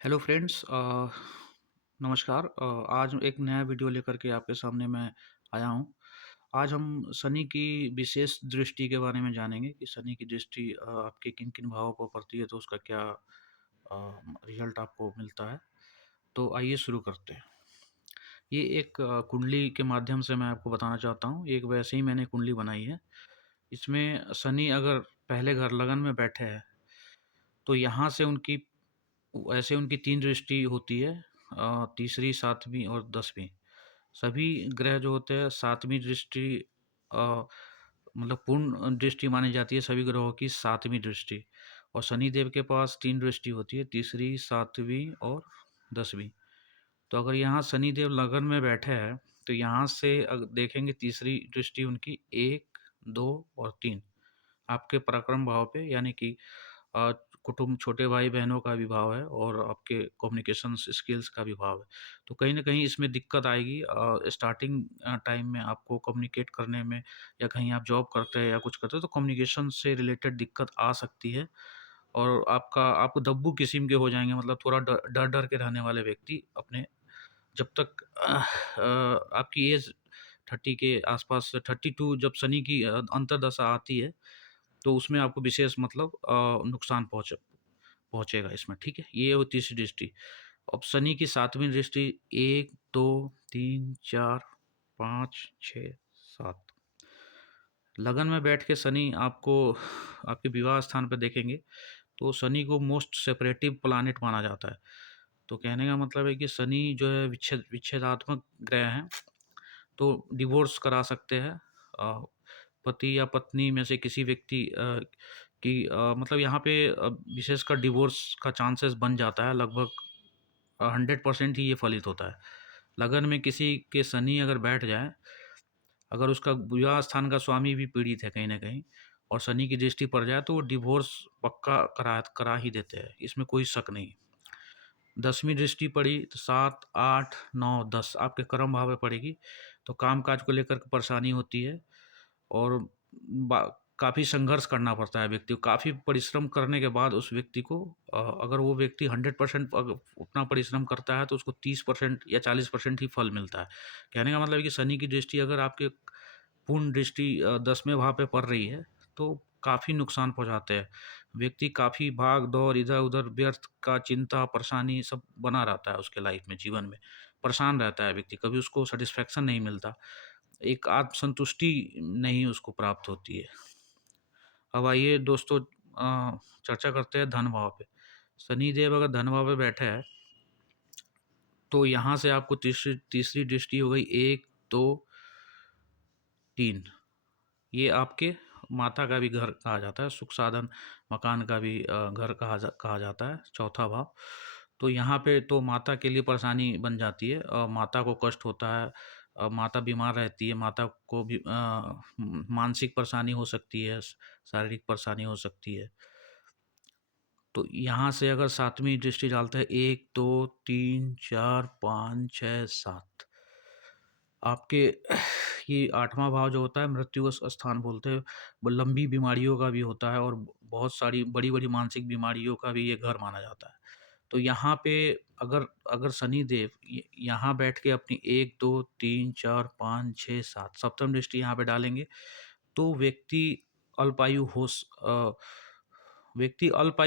Hello friends, नमस्कार। आज एक नया वीडियो लेकर के आपके सामने मैं आया हूँ। आज हम शनि की विशेष दृष्टि के बारे में जानेंगे कि शनि की दृष्टि आपके किन-किन भावों पर पड़ती है, तो उसका क्या रिज़ल्ट आपको मिलता है। तो आइए शुरू करते हैं। ये एक कुंडली के माध्यम से मैं आपको बताना चाहता हूँ। एक वैसे ही मैंने कुंडली बनाई है। इसमें शनि अगर पहले घर लगन में बैठे हैं, तो यहाँ से उनकी 3 दृष्टि होती है, तीसरी, 7वीं और 10वीं। सभी ग्रह जो होते हैं 7वीं दृष्टि अ, मतलब पूर्ण दृष्टि मानी जाती है सभी ग्रहों की 7वीं दृष्टि। और शनि देव के पास 3 दृष्टि होती है, तीसरी, 7वीं और 10वीं। तो अगर यहाँ शनि देव लगन में बैठे हैं, तो यहाँ से देखेंगे तीसरी दृष्टि उनकी 1, 2 और 3 आपके पराक्रम भाव पे, यानी कि अ, कुटुंब, छोटे भाई-बहनों का भी भाव है और आपके कम्युनिकेशंस स्किल्स का भी भाव है। तो कहीं न कहीं इसमें दिक्कत आएगी स्टार्टिंग टाइम में आपको कम्युनिकेट करने में, या कहीं आप जॉब करते हैं या कुछ करते हैं, तो कम्युनिकेशन से रिलेटेड दिक्कत आ सकती है। और आप दब्बू किस्म के हो जाएँगे, मतलब थोड़ा डर-डर के रहने वाले व्यक्ति अपने, जब तक आपकी एज 30 के आस-पास, 32 जब शनि की अंतर्दशा आती है, तो उसमें आपको विशेष मतलब नुकसान पहुँचेगा इसमें, ठीक है? ये वो तीसरी दृष्टि। अब शनि की 7वीं दृष्टि 1, 2, 3, 4, 5, 6, 7 लगन में बैठ के शनि आपको आपके विवाह स्थान पे देखेंगे, तो शनि को मोस्ट सेपरेटिव प्लैनेट माना जाता है। तो कहने का मतलब है कि शनि जो है विच्छेदात्मक ग्रह हैं, तो डिवोर्स करा सकते हैं पति या पत्नी में से किसी व्यक्ति मतलब यहाँ पे विशेषकर डिवोर्स का चांसेस बन जाता है, लगभग 100% ही ये फलित होता है। लगन में किसी के शनि अगर बैठ जाए, अगर उसका विवाह स्थान का स्वामी भी पीड़ित है कहीं न कहीं, और शनि की दृष्टि पड़ जाए, तो वो डिवोर्स पक्का करा ही देते हैं, इसमें कोई शक नहीं। 10वीं दृष्टि पड़ी तो 7, 8, 9, 10 आपके कर्म भाव में पड़ेगी, तो काम-काज को लेकर के परेशानी होती है। और बा काफ़ी संघर्ष करना पड़ता है व्यक्ति को, काफ़ी परिश्रम करने के बाद उस व्यक्ति को, अगर वो व्यक्ति 100% उतना परिश्रम करता है, तो उसको 30% या 40% ही फल मिलता है। कहने का मतलब है कि शनि की दृष्टि अगर आपके पूर्ण दृष्टि 10वें भाव पे पड़ रही है, तो काफ़ी नुकसान पहुँचाते हैं। व्यक्ति काफ़ी भाग-दौड़, इधर-उधर व्यर्थ का चिंता, परेशानी सब बना रहता है उसके लाइफ़ में, जीवन में। परेशान रहता है व्यक्ति, कभी उसको सैटिस्फैक्शन नहीं मिलता। एक आत्मसंतुष्टि नहीं उसको प्राप्त होती है। अब आइए दोस्तों, चर्चा करते हैं धन भाव पे। शनिदेव अगर धन भाव पे बैठे हैं, तो यहाँ से आपको तीसरी तीसरी दृष्टि हो गई 1, 2, 3। ये आपके माता का भी घर कहा जाता है, सुख साधन, मकान का भी घर कहा जाता है, चौथा भाव। तो यहाँ पे तो माता के लिए परेशानी बन जाती है, माता को कष्ट होता है, माता बीमार रहती है, माता को भी मानसिक परेशानी हो सकती है, शारीरिक परेशानी हो सकती है। तो यहाँ से अगर 7वीं दृष्टि डालते हैं, 1, 2, 3, 4, 5, 6, 7 आपके ये 8वां भाव जो होता है मृत्यु का स्थान बोलते हैं। वो लंबी बीमारियों का भी होता है, और बहुत सारी बड़ी-बड़ी मानसिक बीमारियों का भी ये घर माना जाता है। तो यहाँ पे अगर अगर शनि देव यहाँ बैठ के अपनी 1, 2, 3, 4, 5, 6, 7 सप्तम दृष्टि यहाँ पे डालेंगे, तो व्यक्ति अल्पायु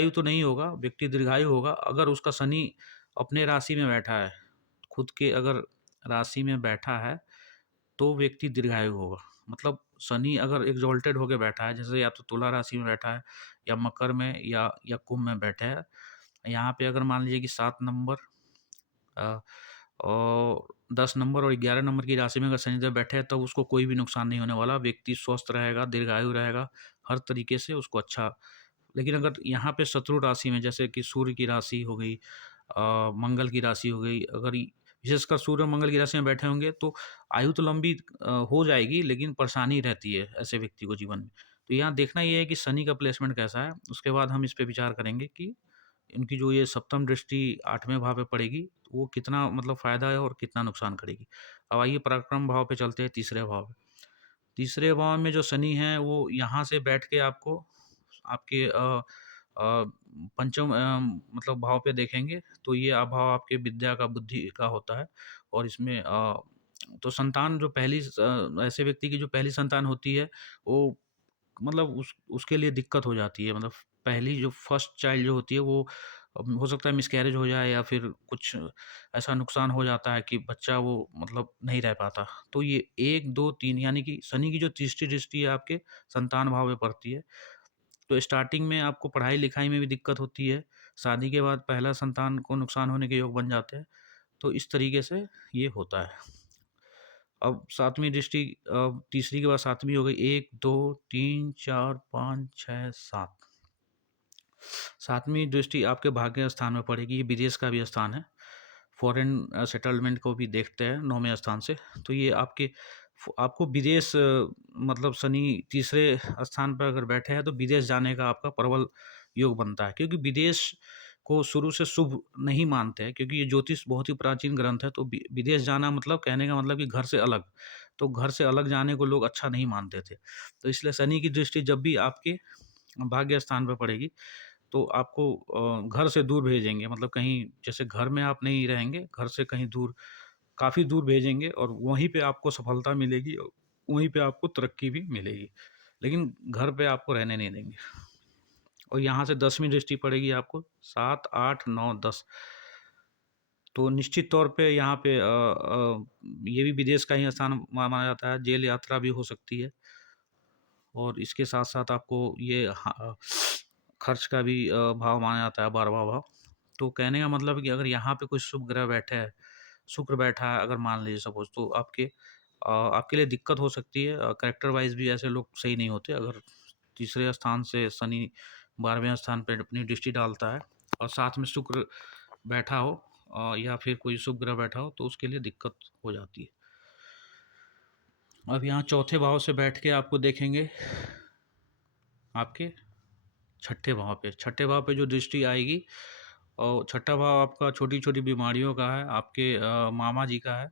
तो नहीं होगा, व्यक्ति दीर्घायु होगा। अगर उसका शनि अपने राशि में बैठा है, खुद के अगर राशि में बैठा है, तो व्यक्ति दीर्घायु होगा। मतलब शनि अगर एक्सॉल्टेड होके बैठा है, जैसे या तो तुला राशि में बैठा है, या मकर में, या कुंभ में बैठा है। यहाँ पे अगर मान लीजिए कि 7 नंबर अ, और 10 नंबर और 11 नंबर की राशि में अगर शनिदेव बैठे हैं, तब उसको कोई भी नुकसान नहीं होने वाला। व्यक्ति स्वस्थ रहेगा, दीर्घायु रहेगा, हर तरीके से उसको अच्छा। लेकिन अगर यहाँ पे शत्रु राशि में, जैसे कि सूर्य की राशि हो गई, मंगल की राशि हो गई, अगर विशेषकर सूर्य और मंगल की राशि में बैठे होंगे, तो आयु तो लंबी हो जाएगी, लेकिन परेशानी रहती है ऐसे व्यक्ति को जीवन में। तो यहाँ देखना ये है कि शनि का प्लेसमेंट कैसा है, उसके बाद हम इस पे विचार करेंगे कि इनकी जो ये सप्तम दृष्टि 8वें भाव पे पड़ेगी, वो कितना मतलब फ़ायदा है और कितना नुकसान करेगी। अब आइए पराक्रम भाव पे चलते हैं, तीसरे भाव पे। तीसरे भाव में जो शनि है, वो यहाँ से बैठ के आपको आपके पंचम मतलब भाव पे देखेंगे तो ये भाव आपके विद्या का, बुद्धि का होता है और इसमें तो संतान जो ऐसे व्यक्ति की जो पहली संतान होती है, वो मतलब उसके लिए दिक्कत हो जाती है। मतलब पहली जो फर्स्ट चाइल्ड जो होती है वो हो सकता है मिसकैरेज हो जाए या फिर कुछ ऐसा नुकसान हो जाता है कि बच्चा वो मतलब नहीं रह पाता। तो ये 1, 2, 3 यानी कि शनि की जो तीसरी दृष्टि है आपके संतान भाव में पड़ती है। तो स्टार्टिंग में आपको पढ़ाई-लिखाई में भी दिक्कत होती है। शादी के बाद पहला संतान को नुकसान होने के योग बन जाते हैं। तो इस तरीके से ये होता है। अब 7वीं दृष्टि तीसरी के बाद 7वीं हो गई 1, 2, 3, 4, 5, 6, 7। 7वीं दृष्टि आपके भाग्य स्थान में पड़ेगी, ये विदेश का भी स्थान है। फ़ॉरेन सेटलमेंट को भी देखते हैं 9वें स्थान से। तो ये आपको विदेश मतलब शनि तीसरे स्थान पर अगर बैठे हैं तो विदेश जाने का आपका प्रबल योग बनता है। क्योंकि विदेश को शुरू से शुभ नहीं मानते हैं, क्योंकि ये ज्योतिष बहुत ही प्राचीन ग्रंथ है। तो विदेश जाना मतलब कहने का मतलब कि घर से अलग। तो घर से अलग जाने को लोग अच्छा नहीं मानते थे। तो इसलिए शनि की दृष्टि जब भी आपके भाग्य स्थान पे पड़ेगी तो आपको घर से दूर भेजेंगे, मतलब कहीं जैसे घर में आप नहीं रहेंगे, घर से कहीं दूर, काफ़ी दूर भेजेंगे और वहीं पे आपको सफलता मिलेगी और वहीं पे आपको तरक्की भी मिलेगी। लेकिन घर पे आपको रहने नहीं देंगे। और यहाँ से 10वीं दृष्टि पड़ेगी आपको 7, 8, 9, 10। तो निश्चित तौर पे यहाँ पे ये भी विदेश का ही स्थान माना जाता है, जेल यात्रा भी हो सकती है। और इसके साथ-साथ आपको ये खर्च का भी भाव माना जाता है, 12वाँ भाव। तो कहने का मतलब है कि अगर यहाँ पे कोई शुभ ग्रह बैठा है, शुक्र बैठा है अगर मान लीजिए सपोज़, तो आपके लिए दिक्कत हो सकती है। कैरेक्टर वाइज़ भी ऐसे लोग सही नहीं होते। अगर तीसरे स्थान से शनि 12वें स्थान पे अपनी दृष्टि डालता है और साथ में शुक्र बैठा हो या फिर कोई शुभ ग्रह बैठा हो तो उसके लिए दिक्कत हो जाती है। अब यहाँ चौथे भाव से बैठ के आपको देखेंगे आपके छठे भाव पे जो दृष्टि आएगी और छठा भाव आपका छोटी-छोटी बीमारियों का है, आपके मामा जी का है,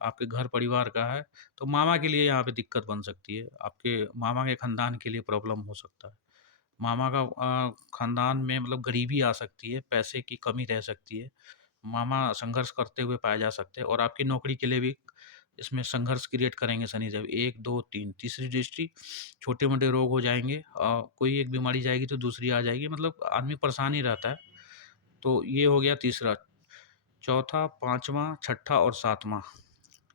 आपके घर परिवार का है। तो मामा के लिए यहाँ पे दिक्कत बन सकती है, आपके मामा के खानदान के लिए प्रॉब्लम हो सकता है। मामा का खानदान में मतलब गरीबी आ सकती है, पैसे की कमी रह सकती है। मामा संघर्ष करते हुए पाए जा सकते हैं और आपकी नौकरी के लिए भी इसमें संघर्ष क्रिएट करेंगे शनिदेव। 1, 2, 3 तीसरी दृष्टि, छोटे-मोटे रोग हो जाएँगे। कोई एक बीमारी जाएगी तो दूसरी आ जाएगी, मतलब आदमी परेशान ही रहता है। तो ये हो गया तीसरा। चौथा, 5वाँ, छठा और 7वाँ,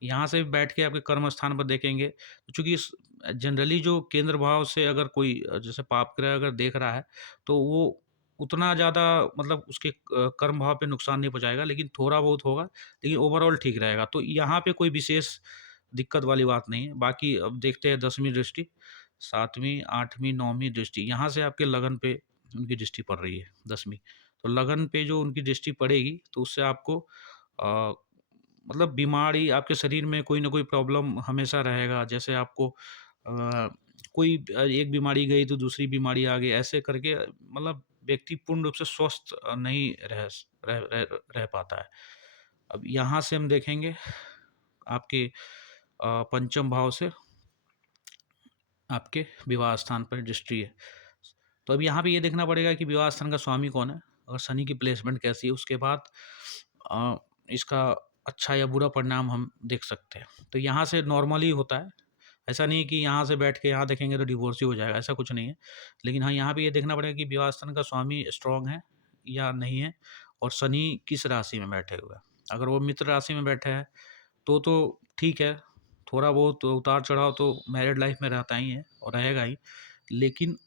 यहाँ से बैठ के आपके कर्म स्थान पर देखेंगे। चूँकि जनरली जो केंद्र भाव से अगर कोई जैसे पाप ग्रह अगर देख रहा है, तो वो उतना ज़्यादा मतलब उसके कर्म भाव पे नुकसान नहीं पहुँचाएगा, लेकिन थोड़ा बहुत होगा, लेकिन ओवरऑल ठीक रहेगा। तो यहाँ पे कोई विशेष दिक्कत वाली बात नहीं है। बाकी अब देखते हैं 10वीं दृष्टि, 7वीं, 8वीं, 9वीं दृष्टि। यहाँ से आपके लगन पे उनकी दृष्टि पड़ रही है 10वीं। तो लगन पे जो उनकी दृष्टि पड़ेगी, तो उससे आपको अ, मतलब बीमारी, आपके शरीर में कोई ना कोई प्रॉब्लम हमेशा रहेगा। जैसे आपको कोई एक बीमारी गई तो दूसरी बीमारी आ गई, ऐसे करके मतलब व्यक्ति पूर्ण रूप से स्वस्थ नहीं रह पाता है। अब यहाँ से हम देखेंगे आपके पंचम भाव से आपके विवाह स्थान पर दृष्टि है। तो अब यहाँ पे ये देखना पड़ेगा कि विवाह स्थान का स्वामी कौन है और शनि की प्लेसमेंट कैसी है, उसके बाद अ, इसका अच्छा या बुरा परिणाम हम देख सकते हैं। तो यहाँ से नॉर्मली होता है, ऐसा नहीं है कि यहाँ से बैठ के यहाँ देखेंगे तो डिवोर्स ही हो जाएगा, ऐसा कुछ नहीं है। लेकिन हाँ, यहाँ पे ये देखना पड़ेगा कि विवाह स्थान का स्वामी स्ट्रॉन्ग है या नहीं है और शनि किस राशि में बैठे हुए हैं। अगर वो मित्र राशि में बैठे हैं तो ठीक है, थोड़ा बहुत उतार-चढ़ाव तो मैरिड लाइफ में रहता ही है और रहेगा ही। लेकिन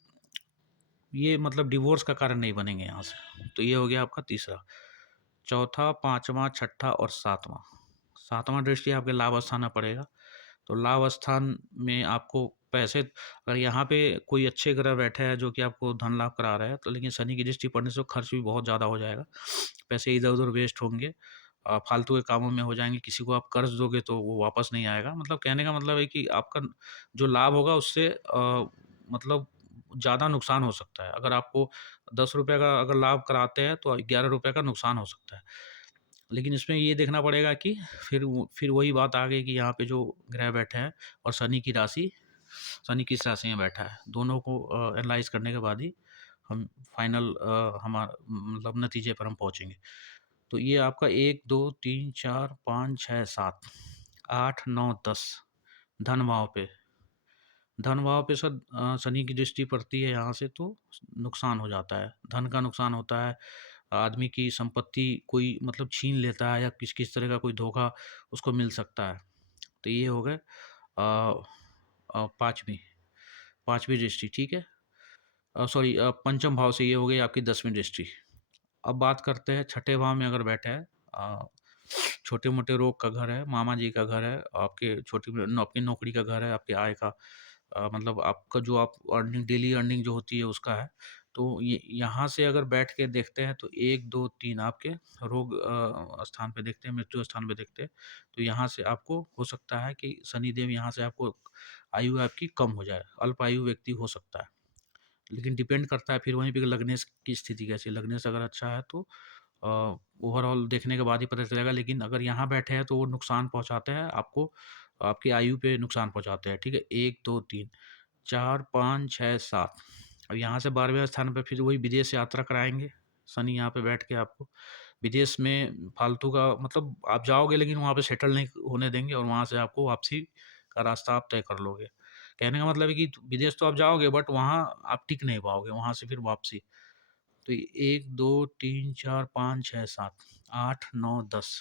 ये मतलब डिवोर्स का कारण नहीं बनेंगे यहाँ से। तो ये हो गया आपका तीसरा। चौथा, 5वाँ, छठा और 7वाँ। 7वाँ दृष्टि आपके लाभ स्थान में पड़ेगा। तो लाभ स्थान में आपको पैसे, अगर यहाँ पे कोई अच्छे ग्रह बैठे हैं जो कि आपको धन लाभ करा रहे हैं, तो लेकिन शनि की दृष्टि पड़ने से खर्च भी बहुत ज़्यादा हो जाएगा। पैसे इधर-उधर वेस्ट होंगे, फालतू के कामों में हो जाएँगे। किसी को आप कर्ज़ दोगे तो वो वापस नहीं आएगा। मतलब कहने का मतलब है कि आपका जो लाभ होगा उससे मतलब ज़्यादा नुकसान हो सकता है। अगर आपको ₹10 का अगर लाभ कराते हैं तो ₹11 का नुकसान हो सकता है। लेकिन इसमें ये देखना पड़ेगा कि फिर वही बात आ गई कि यहाँ पे जो ग्रह बैठे हैं और शनि किस राशि में बैठा है। दोनों को एनालाइज़ करने के बाद ही हम फाइनल मतलब नतीजे पर हम पहुँचेंगे। तो ये आपका 1, 2, 3, 4, 5, 6, 7, 8, 9, 10 धन भाव पे। धन भाव पे सर शनि की दृष्टि पड़ती है यहाँ से तो नुकसान हो जाता है। धन का नुकसान होता है, आदमी की संपत्ति कोई मतलब छीन लेता है या किस तरह का कोई धोखा उसको मिल सकता है। तो ये हो गए 5वीं 5वीं दृष्टि, ठीक है? सॉरी, पंचम भाव से ये हो गई आपकी 10वीं दृष्टि। अब बात करते हैं छठे भाव में अगर बैठा है, छोटे-मोटे रोग का घर है, मामा जी का घर है, आपके आपकी नौकरी का घर है, आपकी आय का मतलब आपका जो आप अर्निंग डेली अर्निंग जो होती है उसका है। तो ये यहाँ से अगर बैठ के देखते हैं तो 1, 2, 3 आपके रोग स्थान पे देखते हैं, मृत्यु स्थान पे देखते हैं। तो यहाँ से आपको हो सकता है कि शनिदेव यहाँ से आपको आयु आपकी कम हो जाए, अल्पायु व्यक्ति हो सकता है। लेकिन डिपेंड करता है फिर वहीं पे लग्नेश की स्थिति कैसी है। लग्नेश अगर अच्छा है तो अ, ओवरऑल देखने के बाद ही पता चलेगा, लेकिन अगर यहाँ बैठे हैं तो वो नुकसान पहुँचाते हैं आपको, आपकी आयु पे नुकसान पहुँचाते हैं, ठीक है? 1, 2, 3, 4, 5, 6, 7। अब यहाँ से 12वें स्थान पे फिर वही विदेश यात्रा कराएँगे, शनि यहाँ पे बैठ के आपको। विदेश में फालतू का मतलब आप जाओगे लेकिन वहाँ पे सेटल नहीं होने देंगे और वहाँ से आपको वापसी का रास्ता आप तय कर लोगे। कहने का मतलब है कि विदेश तो आप जाओगे बट वहाँ आप टिक नहीं पाओगे, वहाँ से फिर वापसी। तो 1, 2, 3, 4, 5, 6, 7, 8, 9, 10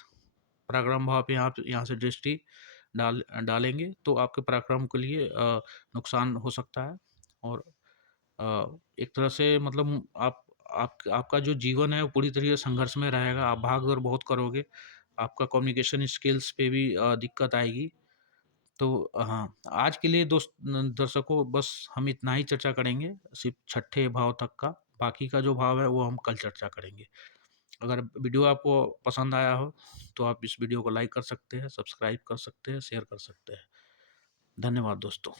पराक्रम भाव पे आप यहाँ से दृष्टि डालेंगे तो आपके पराक्रम के लिए नुकसान हो सकता है। और एक तरह से मतलब आपका जो जीवन है वो पूरी तरीके से संघर्ष में रहेगा, आप भाग-दौड़ बहुत करोगे, आपका कम्युनिकेशन स्किल्स पे भी दिक्कत आएगी। तो हाँ, आज के लिए दर्शकों बस हम इतना ही चर्चा करेंगे, सिर्फ़ छठे भाव तक का, बाकी का जो भाव है वो हम कल चर्चा करेंगे। अगर वीडियो आपको पसंद आया हो, तो आप इस वीडियो को लाइक कर सकते हैं, सब्सक्राइब कर सकते हैं, शेयर कर सकते हैं। धन्यवाद दोस्तों।